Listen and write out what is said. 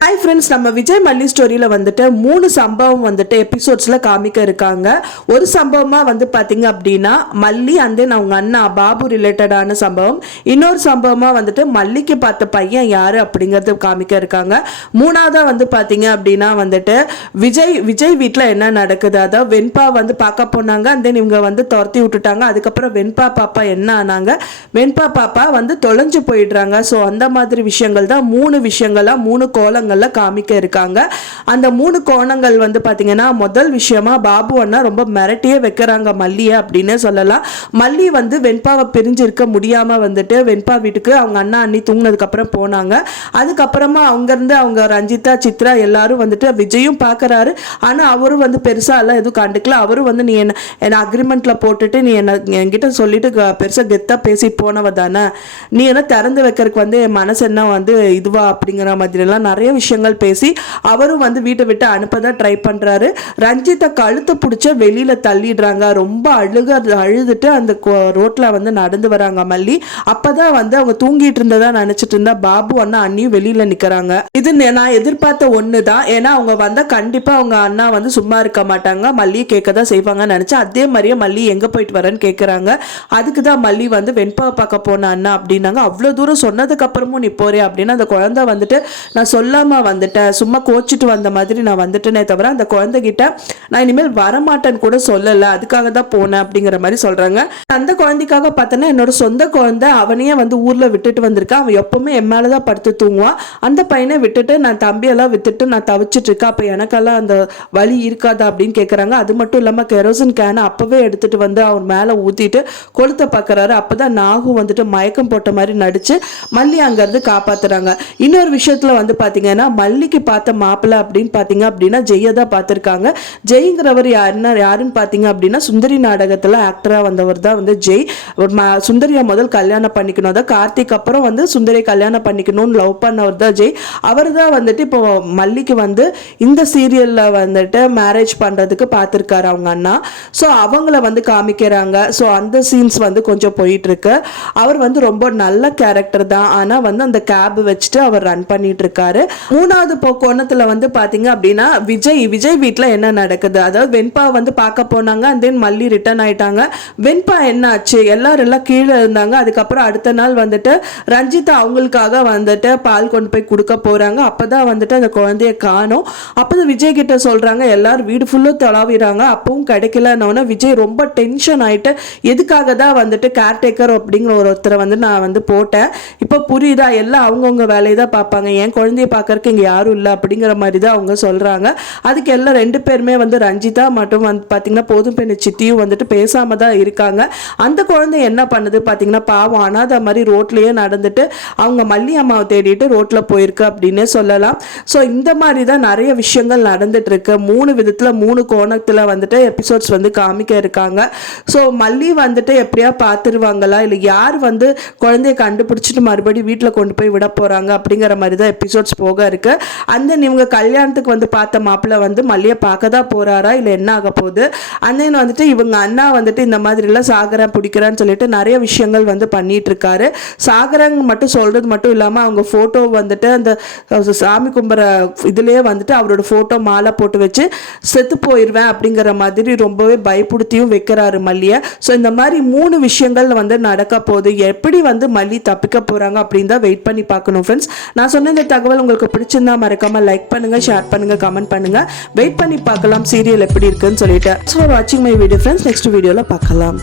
Hi friends நம்ம விஜய் மல்லி ஸ்டோரியில் வந்துட்டு மூணு சம்பவம் வந்துட்டு எபிசோட்ஸில் காமிக்க இருக்காங்க. ஒரு சம்பவமாக வந்து பார்த்தீங்க அப்படின்னா மல்லி அண்ட் தென் அவங்க அண்ணா பாபு ரிலேட்டடான சம்பவம். இன்னொரு சம்பவமாக வந்துட்டு மல்லிக்கு பார்த்த பையன் யார் அப்படிங்கிறது காமிக்க இருக்காங்க. மூணாவதாக வந்து பார்த்தீங்க அப்படின்னா வந்துட்டு விஜய் விஜய் வீட்டில் என்ன நடக்குது? அதாவது வெண்பா வந்து பார்க்க போனாங்க அண்ட் தென் இவங்க வந்து துரத்தி விட்டுட்டாங்க. அதுக்கப்புறம் வெண்பா பாப்பா என்ன ஆனாங்க? வெண்பா பாப்பா வந்து தொலைஞ்சு போயிடுறாங்க. ஸோ அந்த மாதிரி விஷயங்கள் தான் மூணு விஷயங்களாக மூணு கோலங்கள் படங்களில் காமிக்க இருக்காங்க. அந்த மூணு கோணங்கள் வந்து பார்த்தீங்கன்னா முதல் விஷயமா பாபு அண்ணா ரொம்ப மிரட்டியே வைக்கிறாங்க மல்லியை அப்படின்னு சொல்லலாம். மல்லி வந்து வெண்பாவை பிரிஞ்சிருக்க முடியாமல் வந்துட்டு வெண்பா வீட்டுக்கு அவங்க அண்ணா அண்ணி தூங்கினதுக்கப்புறம் போனாங்க. அதுக்கப்புறமா அங்கேருந்து அவங்க ரஞ்சிதா சித்ரா எல்லாரும் வந்துட்டு விஜயும் பார்க்குறாரு ஆனால் அவரும் வந்து பெருசாக எல்லாம் எதுவும் கண்டுக்கல. அவரும் வந்து நீ என்ன என்ன அக்ரிமெண்ட்டில் போட்டுட்டு நீ என்ன என்கிட்ட சொல்லிட்டு பெருசாக கெத்தாக பேசிட்டு போனவ தானே? நீ என்ன திறந்து வைக்கிறதுக்கு வந்து என் மனசு என்ன வந்து இதுவா? அப்படிங்கிற மாதிரிலாம் நிறைய விஷயங்கள் பேசி அவரும் வந்து வீட்டை விட்டு அனுப்ப தான் ட்ரை பண்ணுறாரு ரஞ்சித்தை கழுத்தை பிடிச்ச வெளியில் தள்ளிடுறாங்க. ரொம்ப அழுக அழுதுட்டு அந்த ரோட்டில் வந்து நடந்து வராங்க மல்லி. அப்போ தான் வந்து அவங்க தூங்கிட்டு இருந்ததா நினச்சிட்டு இருந்தா பாபு அண்ணா அண்ணியும் வெளியில் நிற்கிறாங்க இது நான் எதிர்பார்த்த ஒன்று தான் ஏன்னா அவங்க வந்தால் கண்டிப்பாக அவங்க அண்ணா வந்து சும்மா இருக்க மாட்டாங்க. மல்லியை கேட்க தான் செய்வாங்கன்னு நினச்சேன். அதே மாதிரியே மல்லி எங்கே போயிட்டு வரேன்னு கேட்குறாங்க அதுக்கு தான் மல்லி வந்து வெண்பாவை பார்க்க போன அண்ணா அப்படின்னாங்க. அவ்வளோ தூரம் சொன்னதுக்கு அப்புறமும் நீ போறே அப்படின்னு அந்த குழந்தை வந்துட்டு நான் சொல்லாமல் வந்துட்டேன். சும்மா கோச்சிட்டு வந்த அந்த மாதிரி நான் வந்துட்டேனே தவிர அந்த குழந்தைகிட்ட நான் இனிமேல் வரமாட்டேன்னு கூட சொல்லலை. அதுக்காக தான் போனேன் அப்படிங்கிற மாதிரி சொல்கிறாங்க அந்த குழந்தைக்காக பார்த்தோன்னா என்னோட சொந்த குழந்தை அவனையே வந்து ஊரில் விட்டுட்டு வந்திருக்கான் அவன் எப்பவுமே என் மேலே தான் படுத்து தூங்குவான் அந்த பையனை விட்டுட்டு நான் தம்பியெல்லாம் விட்டுட்டு நான் தவிச்சிட்டு இருக்கேன். அப்போ எனக்கெல்லாம் அந்த வலி இருக்காதா அப்படின்னு கேட்குறாங்க அது மட்டும் இல்லாமல் கெரோசின் கேனை அப்போவே எடுத்துகிட்டு வந்து அவன் மேலே ஊற்றிட்டு கொளுத்த பார்க்குறாரு அப்போ தான் நாகு வந்துட்டு மயக்கம் போட்ட மாதிரி நடித்து மல்லி அங்கேருந்து காப்பாற்றுறாங்க இன்னொரு விஷயத்தில் வந்து பார்த்தீங்கன்னா மல்லிக்கு பார்த்த மாப்பிள்ளை அப்படின்னு பார்த்தீங்க அப்படின்னா ஜெய்யை தான் பார்த்துருக்காங்க. ஜெய்ங்கிறவர் யாருன்னா யாருன்னு பார்த்தீங்க அப்படின்னா சுந்தரி நாடகத்தில் ஆக்டராக வந்தவர் தான் வந்து ஜெய். சுந்தரியை முதல் கல்யாணம் பண்ணிக்கணும். அதான் கார்த்திக் அப்புறம் வந்து சுந்தரி கல்யாணம் பண்ணிக்கணும்னு லவ் பண்ணவர் தான் ஜெய். அவர் தான் வந்துட்டு இப்போ மல்லிக்கு வந்து இந்த சீரியலில் வந்துட்டு மேரேஜ் பண்ணுறதுக்கு பார்த்துருக்காரு அவங்க அண்ணா. ஸோ அவங்கள வந்து காமிக்கிறாங்க. ஸோ அந்த சீன்ஸ் வந்து கொஞ்சம் போயிட்டு இருக்கு அவர் வந்து ரொம்ப நல்ல கேரக்டர் தான். ஆனால் வந்து அந்த கேப் வச்சுட்டு அவர் ரன் பண்ணிட்டு இருக்காரு மூணாவது போ கோணத்தில் வந்து பார்த்தீங்க அப்படின்னா விஜய் விஜய் வீட்டில் என்ன நடக்குது? அதாவது வெண்பா வந்து பார்க்க போனாங்க அண்ட் தென் மல்லி ரிட்டர்ன் ஆயிட்டாங்க. வெண்பா என்ன ஆச்சு எல்லாரும் எல்லாம் கீழே இருந்தாங்க. அதுக்கப்புறம் அடுத்த நாள் வந்துட்டு ரஞ்சிதா அவங்களுக்காக வந்துட்டு பால் கொண்டு போய் கொடுக்க போகிறாங்க அப்போ தான் வந்துட்டு அந்த குழந்தைய அப்போ தான் விஜய் கிட்ட சொல்கிறாங்க எல்லாரும் வீடு ஃபுல்லும் தொலாவிறாங்க அப்பவும் கிடைக்கலன்னொன்னே விஜய் ரொம்ப டென்ஷன் ஆயிட்டு எதுக்காக தான் வந்துட்டு கேர்டேக்கர் அப்படிங்கிற ஒரு ஒருத்தரை வந்து நான் வந்து போட்டேன்? இப்போ புரியுதா? எல்லாம் அவங்கவுங்க வேலையை தான் பார்ப்பாங்க. என் குழந்தைய பார்க்கறக்கு இங்கே யாரும் இல்லை அப்படிங்கிற மாதிரி தான் அவங்க சொல்கிறாங்க அதுக்கு எல்லாம் ரெண்டு பேருமே வந்து ரஞ்சிதா மட்டும் வந்து பார்த்தீங்கன்னா போதும் பெண்ணு சித்தியும் வந்துட்டு பேசாமல் தான் இருக்காங்க. அந்த குழந்தை என்ன பண்ணுது பார்த்தீங்கன்னா பாவம் அனாதை மாதிரி ரோட்லேயே நடந்துட்டு அவங்க மல்லி அம்மாவை தேடிட்டு ரோட்டில் போயிருக்கு அப்படின்னே சொல்லலாம். ஸோ இந்த மாதிரி தான் நிறைய விஷயங்கள் நடந்துட்டு இருக்கு. மூணு விதத்தில் மூணு கோணத்தில் வந்துட்டு எபிசோட்ஸ் வந்து காமிக்க இருக்காங்க. ஸோ மல்லி வந்துட்டு எப்படியா பார்த்துருவாங்களா இல்லை யார் வந்து குழந்தைய கண்டுபிடிச்சிட்டு மறுபடியும் வீட்டில் கொண்டு போய் விட போகிறாங்க அப்படிங்கிற மாதிரி தான் எபிசோட்ஸ் போக இருக்கு. அந்த இவங்க கல்யாணத்துக்கு வந்து பார்த்த மாப்பிள்ளை வந்து மல்லியை பார்க்க தான் போகிறாரா இல்லை என்ன ஆக போகுது? அண்ணன் வந்துட்டு இவங்க அண்ணா வந்துட்டு இந்த மாதிரிலாம் சாகரன் பிடிக்கிறான்னு சொல்லிட்டு நிறைய விஷயங்கள் வந்து பண்ணிட்டு இருக்காரு சாகரங்க மட்டும் சொல்றது மட்டும் இல்லாமல் அவங்க ஃபோட்டோ வந்துட்டு அந்த சாமி கும்புற இதுலேயே வந்துட்டு அவரோட ஃபோட்டோ மாலை போட்டு வச்சு செத்து போயிடுவேன் அப்படிங்கிற மாதிரி ரொம்பவே பயப்படுத்தியும் வைக்கிறாரு மல்லியை. ஸோ இந்த மாதிரி மூணு விஷயங்கள் வந்து நடக்க போகுது. எப்படி வந்து மல்லி தப்பிக்க போறாங்க அப்படின்னு தான் வெயிட் பண்ணி பார்க்கணும் ஃப்ரெண்ட்ஸ் நான் சொன்ன இந்த தகவல் உங்களுக்கு பிடிச்சிருந்தா மறக்காமல் லைக் பண்ணுங்கள் ஷேர் பண்ணுங்க கமெண்ட் பண்ணுங்க. வெயிட் பண்ணி பார்க்கலாம் சீரியல் எப்படி இருக்குன்னு சொல்லிட்டு. ஸோ வாட்சிங் மை வீடியோ ஃப்ரெண்ட்ஸ் நெக்ஸ்ட் வீடியோவில் பார்க்கலாம்.